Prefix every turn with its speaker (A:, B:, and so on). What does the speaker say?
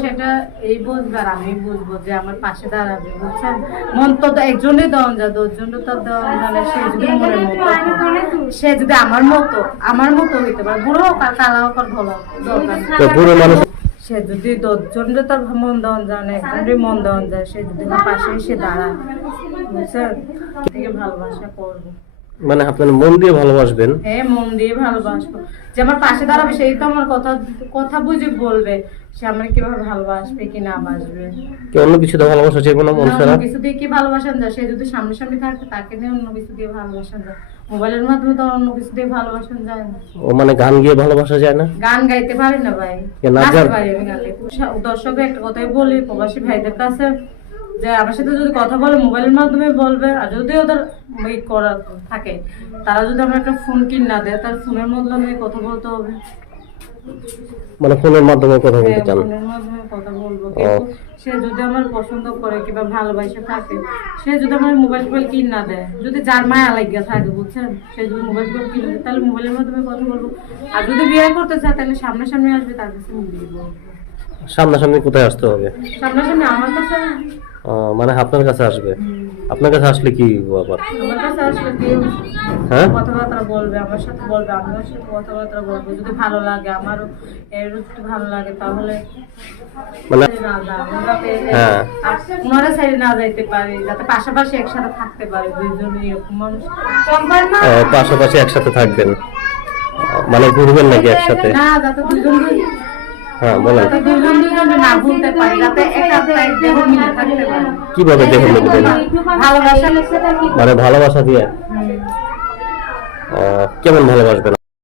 A: সেটা এই বুঝবে আমি বুঝব যে আমার পাশে দাঁড়াবে বুঝছেন? মন তো একজনই দেওয়া যায় দশজন তো দেওয়া যায় সে যদি মনের মতো সে যদি আমার মতো আমার মতো হইতে পারে বুড়ো হোক আর কালা হোক আর ভালো হোক, দরকার সে যদি দশজনরে তার মন দেওয়ান যায় না একজনরে মন দেওয়ান যায় সে যদি পাশে এসে দাঁড়ায় বুঝছেন? ভালোবাসা করব।
B: মানে আপনার মন দিয়ে ভালোবাসবেন?
A: হ্যাঁ মন দিয়ে ভালোবাসবো। যে আমার পাশে দাঁড়াবে সেই তো আমার কথা কথা বুঝে বলবে সে আমার কীভাবে ভালোবাসবে কি না বাসবে।
B: কি অন্য কিছুতে ভালোবাসা চাইব না মন ছাড়া
A: কিছু দিয়ে কি ভালোবাসান যায় সে যদি সামনে সামনে থাকে তাকে নিয়ে অন্য কিছু দিয়ে ভালোবাসান যায় মোবাইলের মাধ্যমে তো অন্য কিছু দিয়ে ভালোবাসান যায় না।
B: ও মানে গান গিয়ে ভালোবাসা যায় না?
A: গান গাইতে পারি না ভাই। নাচতে? পারি আমি গান গাইতে দর্শক একটা কথাই বলি প্রবাসী ভাইদের কাছে যে আমার সাথে যদি কথা বলে মোবাইলের মাধ্যমে বলবে আর যদি ওদের ই করা থাকে তারা যদি আমার একটা ফোন কিন না দেয় তার ফোনের মাধ্যমে কথা বলতে হবে।
B: মানে ফোনের মাধ্যমে কথা বলতে চান?
A: ফোনের মাধ্যমে কথা বলব। কিন্তু সে যদি আমার পছন্দ করে কিংবা ভালোবাসে থাকে সে যদি আমার মোবাইল টোবাইল কিন না দেয় যদি যার মায়া লাগিয়া থাকে বুঝছেন? সে যদি মোবাইল ফোন কিনে দেয় তাহলে মোবাইলের মাধ্যমে কথা বলব। আর যদি বিয়ে করতে চায় তাহলে সামনাসামনি আসবে তার কাছে
B: সামনাসামনি কোথায় আসতে হবে?
A: সামনাসামনি আমার কাছে
B: মানে আপনার কাছে আসবে? আপনার কাছে আসলে কি আবার
A: আমার কাছে আসলে কি
B: হ্যাঁ?
A: কথাবার্তা বলবে আমার সাথে বলবে আমার সাথে কথাবার্তা বলবে যদি ভালো লাগে আমারও এর যদি ভালো লাগে তাহলে
B: মানে হ্যাঁ।
A: ওনারা সাইডে না যাইতে পারে যাতে পাশাপাশি একসাথে থাকতে পারে দুইজন এরকম মানুষ।
B: পাশাপাশি একসাথে থাকবেন? মানে ঘুরবেন নাকি একসাথে?
A: না যাতে দুজন
B: হ্যাঁ বলেন কীভাবে দেখে মানে ভালোবাসা দিয়ে? কেমন ভালোবাসবেন?